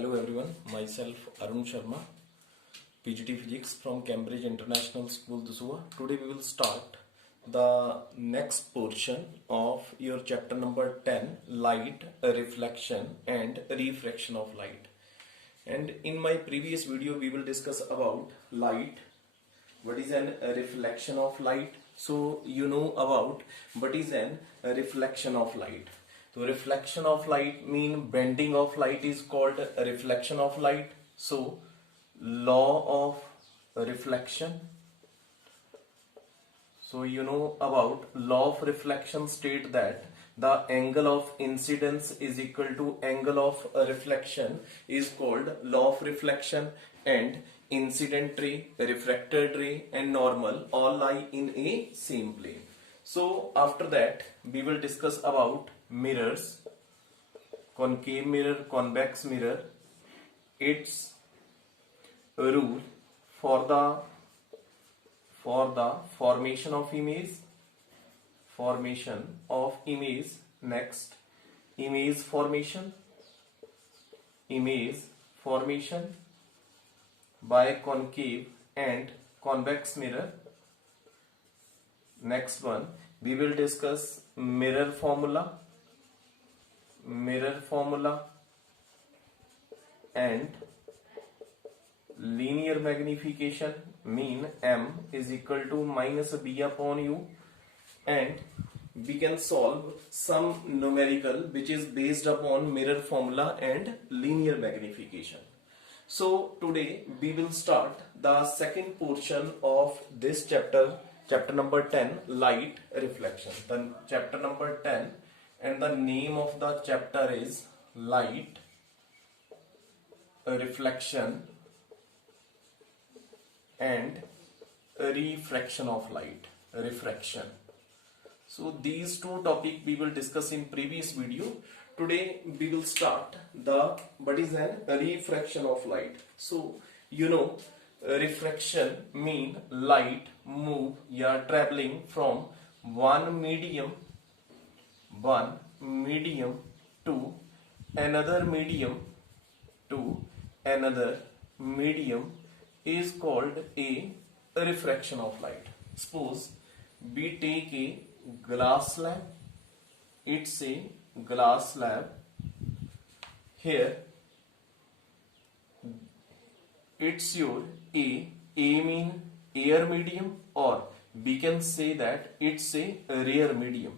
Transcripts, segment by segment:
Hello everyone, myself Arun Sharma, PGT Physics from Cambridge International School, Dusua. Today we will start the next portion of your chapter number 10, light, reflection and refraction of light. And in my previous video we will discuss about light, what is a reflection of light. So you know about what is a reflection of light. So reflection of light mean bending of light is called a reflection of light. So law of reflection. So you know about law of reflection state that the angle of incidence is equal to angle of reflection is called law of reflection, and incident ray, refracted ray and normal all lie in a same plane. So after that we will discuss about mirrors, concave mirror, convex mirror, its rule for the formation of image, next image formation by concave and convex mirror. Next one we will discuss mirror formula and linear magnification, mean m is equal to minus b upon u, and we can solve some numerical which is based upon mirror formula and linear magnification. So today we will start the second portion of this chapter number 10, light, reflection. Then chapter number 10, and the name of the chapter is light, reflection and refraction of light, refraction. So these two topics we will discuss in previous video. Today we will start the what is a refraction of light. So you know refraction mean light move या traveling from one medium to another medium is called a refraction of light. Suppose we take a glass slab, it's a glass slab. Here it's your A mean air medium, or we can say that it's a rare medium.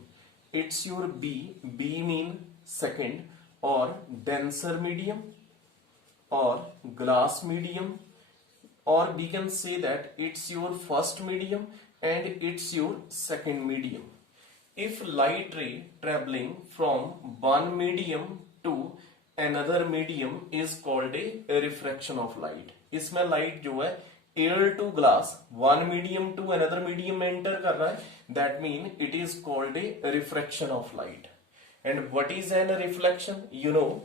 It's your B mean second or denser medium or glass medium, or we can say that it's your first medium and it's your second medium. If light ray traveling from one medium to another medium is called a refraction of light. इसमें light जो है air to glass one medium to another medium में enter कर रहा है, that mean it is called a refraction of light. And what is an reflection? You know,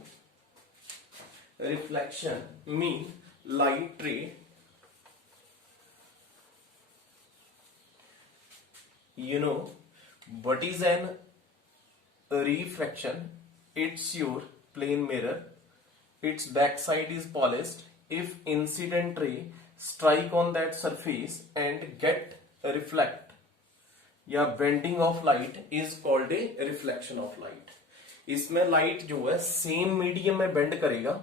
reflection mean light ray what is an refraction? It's your plane mirror, its backside is polished. If incident ray strike on that surface and get a reflect, या bending of light is called a reflection of light. इसमें light जो है same medium में bend करेगा,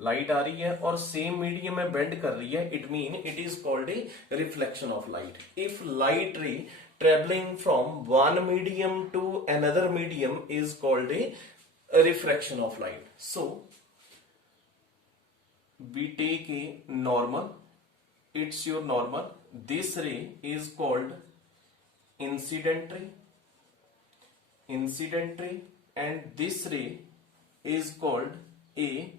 light आ रही है और same medium में बेंड कर रही है, it mean it is called a reflection of light. If light ray travelling from one medium to another medium is called a refraction of light. So we take a normal, it's your normal, this ray is called incident ray and this ray is called a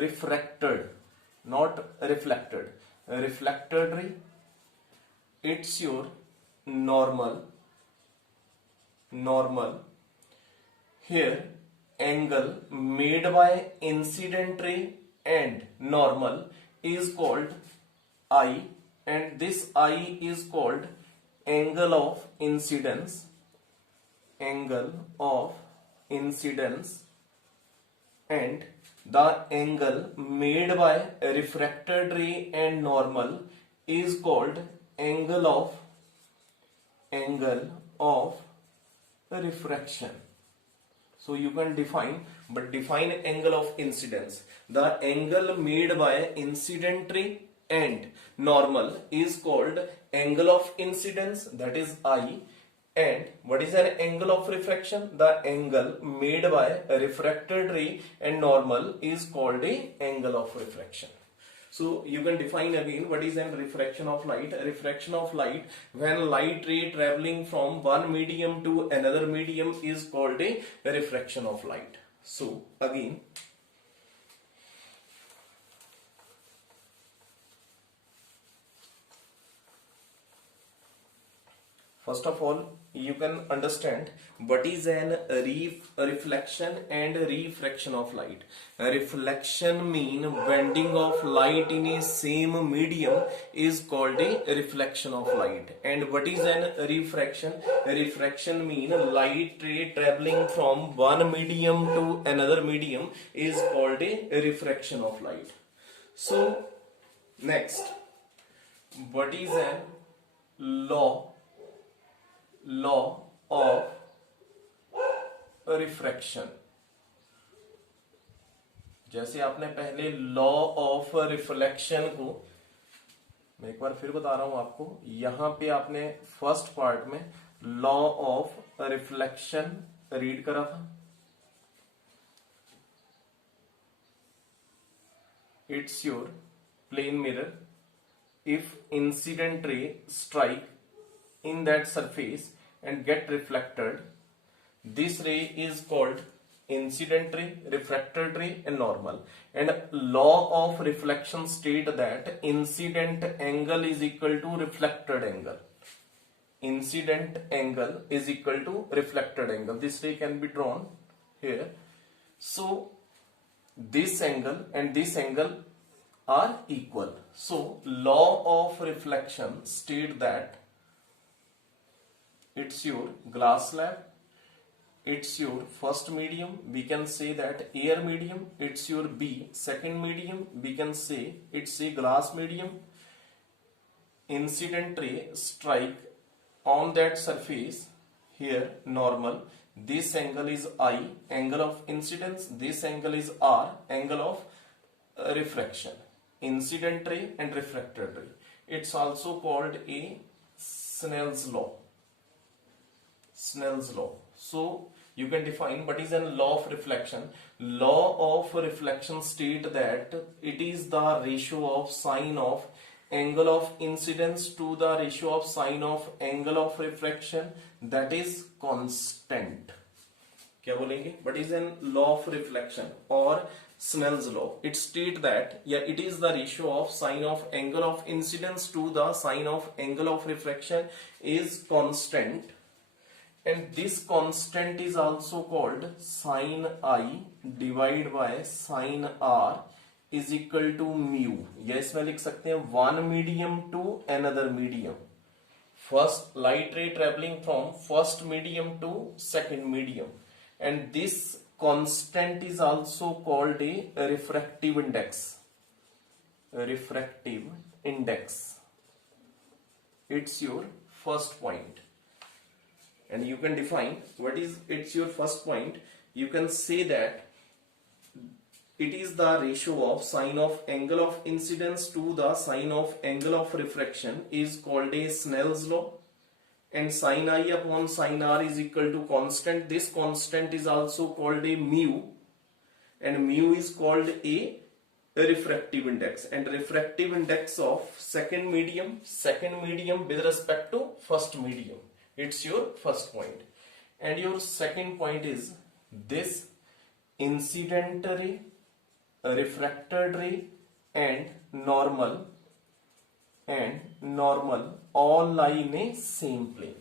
refracted, not reflected, reflected ray. It's your normal. Here angle made by incident ray and normal is called I, and this I is called angle of incidence, and the angle made by refracted ray and normal is called angle of refraction. So you can define angle of incidence. The angle made by incident ray and normal is called angle of incidence, that is I. And what is an angle of refraction? The angle made by a refracted ray and normal is called a angle of refraction. So you can define again what is an refraction of light. A refraction of light, when light ray traveling from one medium to another medium, is called a refraction of light. So again, first of all, you can understand what is an reflection and refraction of light. A reflection mean bending of light in a same medium is called a reflection of light. And what is an refraction? A refraction mean light ray traveling from one medium to another medium is called a refraction of light. So next, what is an law of refraction? जैसे आपने पहले law of reflection को, मैं एक बार फिर बता रहा हूं आपको, यहां पे आपने फर्स्ट पार्ट में लॉ ऑफ रिफ्लेक्शन रीड करा था. It's your plane mirror. If incident ray strike in that surface and get reflected, this ray is called incident ray, refracted ray and normal. And law of reflection state that incident angle is equal to reflected angle. Incident angle is equal to reflected angle. This ray can be drawn here. So this angle and this angle are equal. So law of reflection state that it's your glass slab, it's your first medium, we can say that air medium. It's your B, second medium, we can say it's a glass medium. Incident ray strike on that surface, here normal. This angle is I, angle of incidence. This angle is R, angle of refraction. Incident ray and refracted ray. It's also called a Snell's law. Snell's law. So you can define what is a law of reflection. Law of reflection state that it is the ratio of sine of angle of incidence to the ratio of sine of angle of refraction, that is constant. क्या बोलेंगे? What is a law of reflection or Snell's law? It state that it is the ratio of sine of angle of incidence to the sine of angle of refraction is constant. And this constant is also called sine I divided by sine R is equal to mu. या इसमें लिख सकते हैं one medium to another medium. First light ray traveling from first medium to second medium. And this constant is also called a refractive index. Refractive index. It's your first point. And you can define what is it's your first point. You can say that it is the ratio of sine of angle of incidence to the sine of angle of refraction is called a Snell's law. And sine I upon sine R is equal to constant. This constant is also called a mu, and mu is called a refractive index. And refractive index of second medium with respect to first medium. It's your first point. And your second point is this incident ray, refracted ray and normal all lie in a same plane.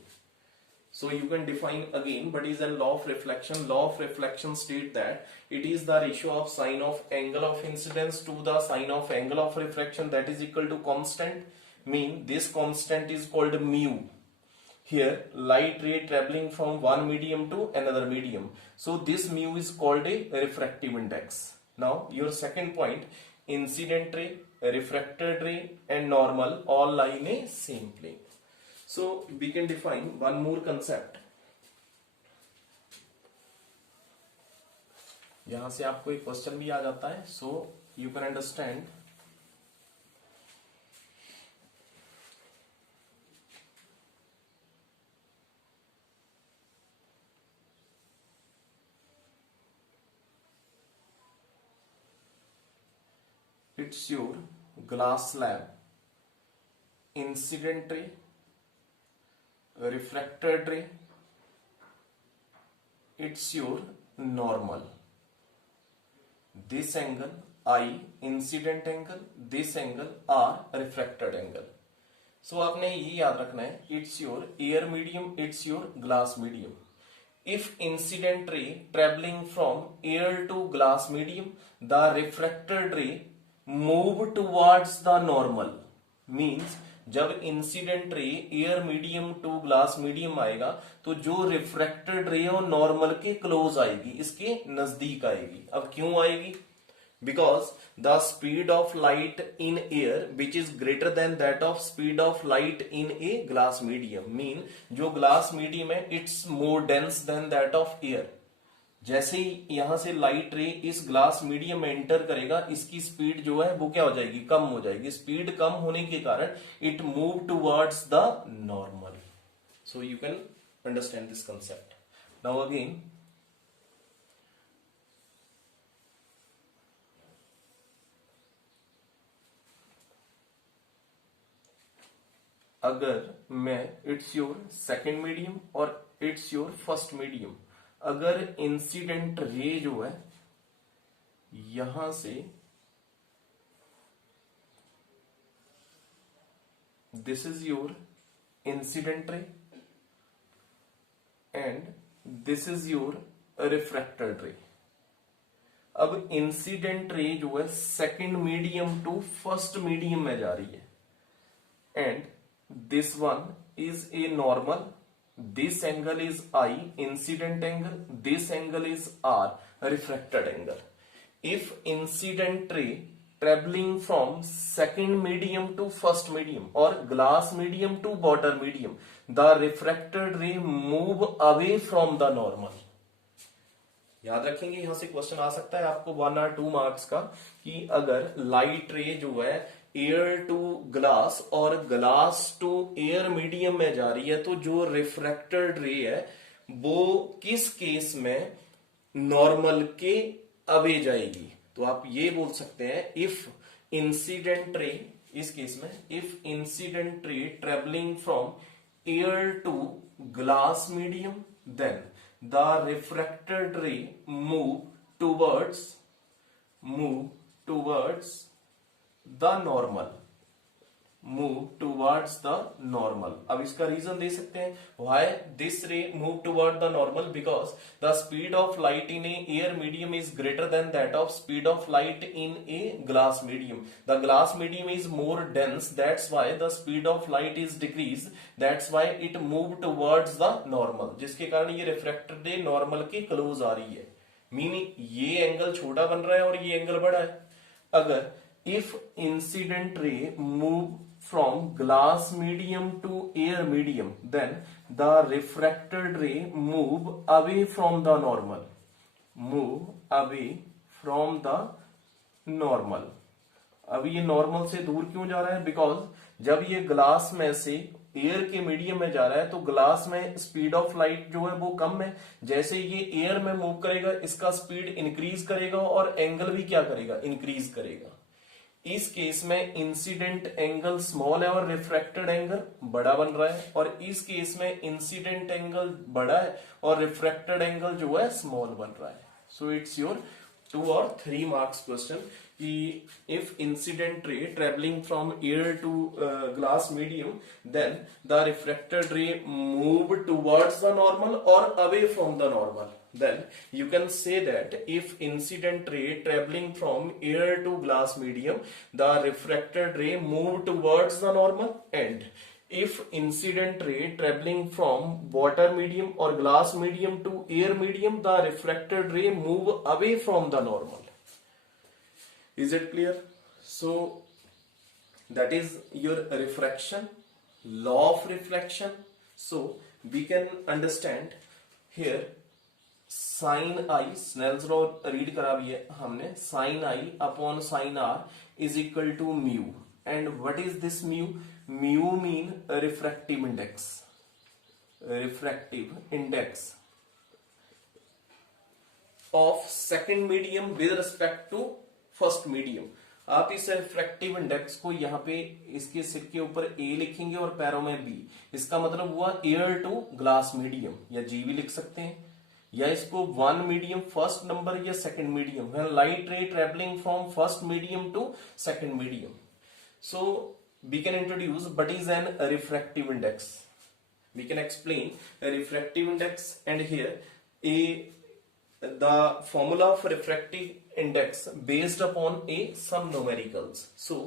So you can define again what is a law of reflection. Law of reflection state that it is the ratio of sine of angle of incidence to the sine of angle of refraction, that is equal to constant. Mean this constant is called mu. here light ray traveling from one medium to another medium, so this mu is called a refractive index. Now your second point, incident ray, refracted ray and normal all lie in a same plane. So we can define one more concept. यहां से आपको एक question भी आ जाता है, सो you can understand. It's your glass slab, incident ray, refracted ray, it's your normal. This angle I incident angle, this angle R refracted angle. So आपने ये याद रखना है, it's your air medium, it's your glass medium. If incident ray traveling from air to glass medium, the refracted ray move towards the normal. Means जब incident ray air medium to glass medium आएगा तो जो refracted रे वो normal के close आएगी, इसके नजदीक आएगी. अब क्यों आएगी? Because the speed of light in air which is greater than that of speed of light in a glass medium. Mean जो ग्लास मीडियम है it's more dense then that of air. जैसे ही यहां से लाइट रे इस glass medium में enter करेगा, इसकी स्पीड जो है वो क्या हो जाएगी? कम हो जाएगी. स्पीड कम होने के कारण it move towards the normal. So you can understand this concept. Now again, अगर मैं इट्स योर सेकेंड मीडियम और इट्स योर फर्स्ट मीडियम, अगर इंसिडेंट रे जो है यहां से this is your incident ray and this is your refracted ray. अब incident ray जो है second medium to first medium में जा रही है and this one is a normal. This angle is I, incident angle. This angle is R, refracted angle. If incident ray traveling from second medium to first medium or glass medium to border medium, the refracted ray move away from the normal. याद रखेंगे, यहां से question आ सकता है आपको 1 और 2 marks का कि अगर लाइट रे जो है एयर टू ग्लास और ग्लास टू एयर मीडियम में जा रही है तो जो रिफ्रैक्टेड रे है वो किस केस में नॉर्मल के अवे जाएगी. तो आप ये बोल सकते हैं इफ इंसिडेंट रे, इस केस में if incident ray travelling from air to glass medium then the refracted ray move towards the normal. Move towards the normal. अब इसका रीजन दे सकते हैं why this ray move toward the normal. Because the speed of light in a air medium is greater than that of speed of light in a glass medium. The glass medium is more dense, that's why the speed of light is decrease, that's why it move towards the normal. जिसके कारण ये refracted रे normal के close आ रही है. Meaning ये angle छोटा बन रहा है और ये एंगल बड़ा है. अगर if incident ray move from glass medium to air medium, then the refracted ray move away from the normal. अब ये नॉर्मल से दूर क्यों जा रहा है? बिकॉज जब ये ग्लास में से एयर के मीडियम में जा रहा है तो ग्लास में स्पीड ऑफ लाइट जो है वो कम है. जैसे ये एयर में मूव करेगा इसका स्पीड इंक्रीज करेगा और एंगल भी क्या करेगा? इंक्रीज करेगा. इस केस में इंसिडेंट एंगल स्मॉल है और रिफ्रैक्टेड एंगल बड़ा बन रहा है, और इस केस में इंसिडेंट एंगल बड़ा है और रिफ्रैक्टेड एंगल जो है स्मॉल बन रहा है. सो इट्स योर 2 और 3 मार्क्स क्वेश्चन कि if incident ray travelling from air to glass medium then the refracted ray move towards the normal और away from the normal. Then you can say that if incident ray traveling from air to glass medium, the refracted ray move towards the normal, and if incident ray traveling from water medium or glass medium to air medium, the refracted ray move away from the normal. Is it clear? So that is your refraction, law of reflection. So we can understand here sin I, Snell's law read करा भी है हमने, sin I upon sin R is equal to mu. And what is this mu? Mu mean refractive index, refractive index of second medium with respect to first medium. आप इस refractive index को यहाँ पे इसके सिर के ऊपर ए लिखेंगे और पैरों में बी. इसका मतलब हुआ एयर टू ग्लास मीडियम, या जी भी लिख सकते हैं, या इसको वन मीडियम फर्स्ट नंबर या second medium, when light ray travelling from first medium to second medium. So we can introduce what is an refractive index. We can explain refractive index. And here the formula of refractive index based upon some numericals. So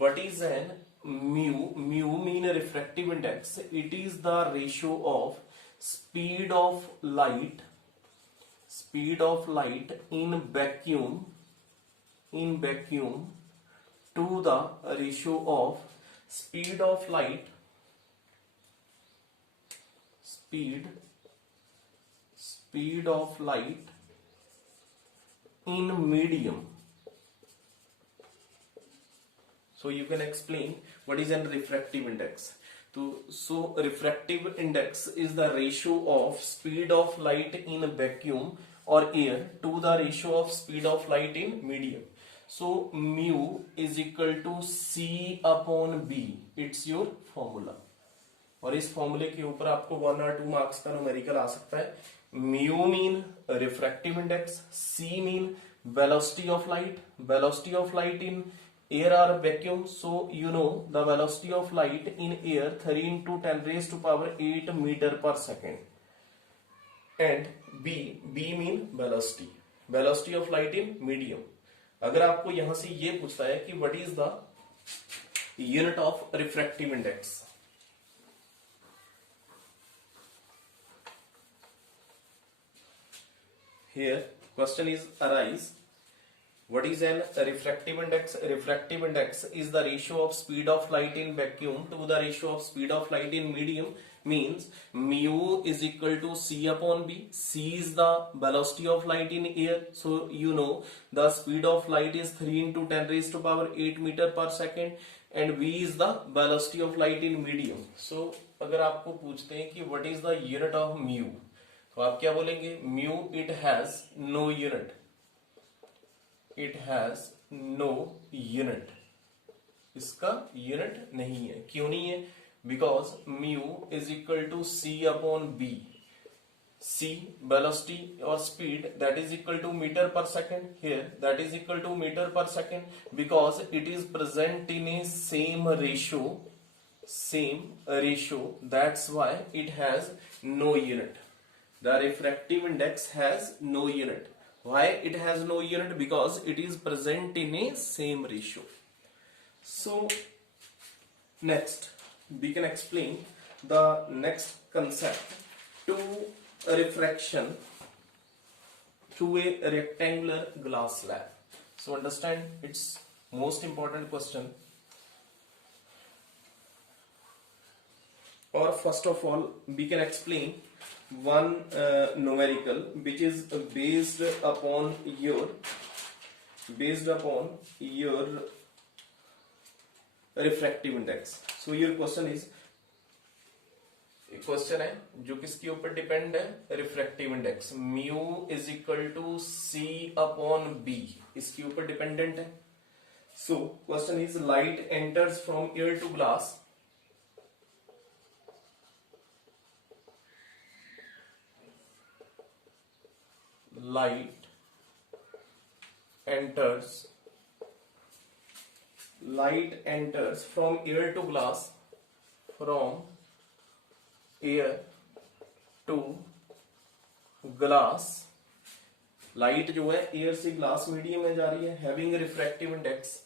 what is an mu? Mu mean a refractive index. It is the ratio of speed of light in vacuum to the ratio of speed of light in medium. So you can explain what is a refractive index. So refractive index is the ratio of speed of light in vacuum or air to the ratio of speed of light in medium. So mu is equal to C upon B. It's your formula. और इस फॉर्मूले के ऊपर आपको 1 और 2 marks का numerical आ सकता है. Mu mean refractive index, c mean velocity of light in air और vacuum. So you know the velocity of light in air 3 into 10 raised to power 8 metre per second. And b mean velocity of light in medium. अगर आपको यहां से ये पूछता है कि what is the unit of refractive index, here question is arise, what is an refractive index? Refractive index is the ratio of speed of light in vacuum to the ratio of speed of light in medium. Means mu is equal to C upon B. C is the velocity of light in air, so you know the speed of light is 3 into 10 raised to power 8 meter per second, and V is the velocity of light in medium. So अगर आपको पूछते हैं कि what is the unit of mu, तो आप क्या बोलेंगे? Mu it has no unit. इसका यूनिट नहीं है. क्यों नहीं है? Because mu is equal to c upon b. C velocity और speed that is equal to metre per second. Here that is equal to metre per second because it is present in a same ratio. That's why it has no unit. The refractive index has no unit. Why it has no unit? Because it is present in a same ratio. So next we can explain the next concept to refraction through a rectangular glass slab. So understand, it's most important question. Or first of all we can explain one numerical which is based upon your refractive index. So your question is, एक question है जो किसके ऊपर depend है? Refractive index. Mu is equal to c upon b, इसके ऊपर dependent है. So question is light enters from air to glass. Light enters from air to glass, light जो है एयर से ग्लास मीडियम में जा रही है. Having refractive index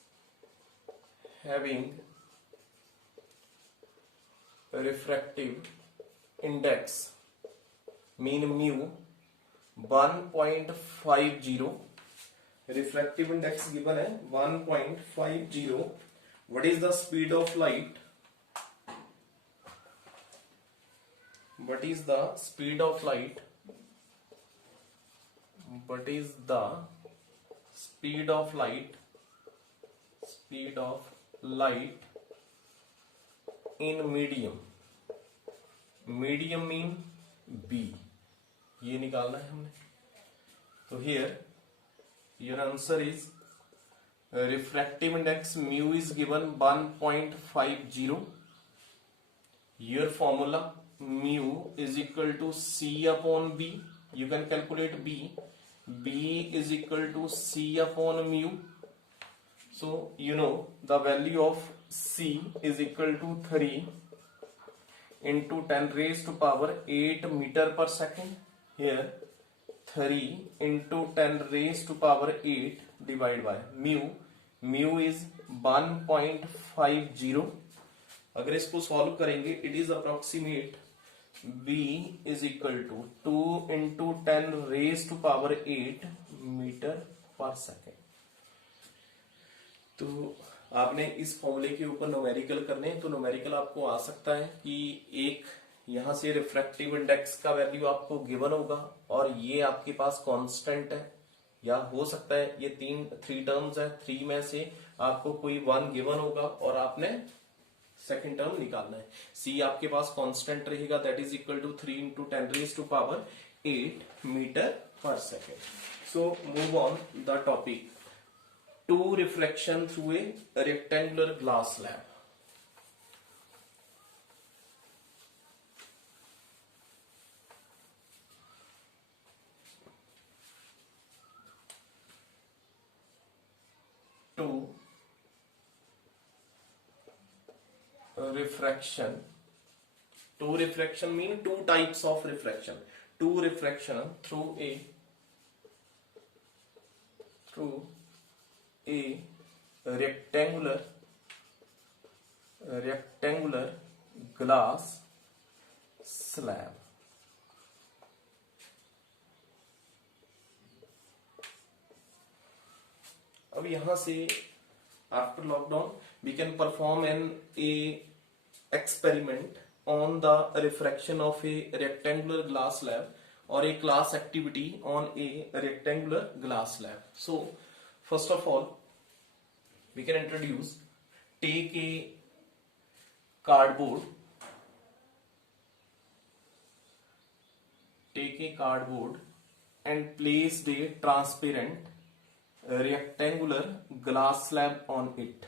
refractive index mean mu 1.50. refractive index given है 1.50. what is the speed of light? what is the speed of light? what is the speed of light? speed of light in medium. medium mean B. ये निकालना है हमने. तो here your answer is refractive index mu is given 1.50. your formula mu is equal to C upon B. you can calculate B. B is equal to C upon mu. so you know the value of C is equal to 3 into 10 raised to power 8 meter per second. here 3 into 10 raised to power 8 divided by mu is 1.50. अगर इसको solve करेंगे it is approximate B is equal to 2 into 10 raised to power 8 metre per second. तो आपने इस फॉर्मूले के ऊपर numerical करने हैं. तो न्यूमेरिकल आपको आ सकता है कि एक यहां से रिफ्रैक्टिव इंडेक्स का वैल्यू आपको गिवन होगा और ये आपके पास कांस्टेंट है, या हो सकता है ये थ्री टर्म्स है, थ्री में से आपको कोई वन गिवन होगा और आपने सेकेंड टर्म निकालना है. सी आपके पास कांस्टेंट रहेगा that is equal to 3 into 10 raised to power 8 metre per second. So move on the topic. two refraction through a rectangular glass slab. Two refraction. Two refraction mean two types of refraction. Two refraction through a rectangular glass slab. अब यहां से after lockdown we can perform an experiment on the refraction of a rectangular glass slab or a class activity on a rectangular glass slab. So first of all we can introduce, take a cardboard and place a transparent rectangular glass slab on it.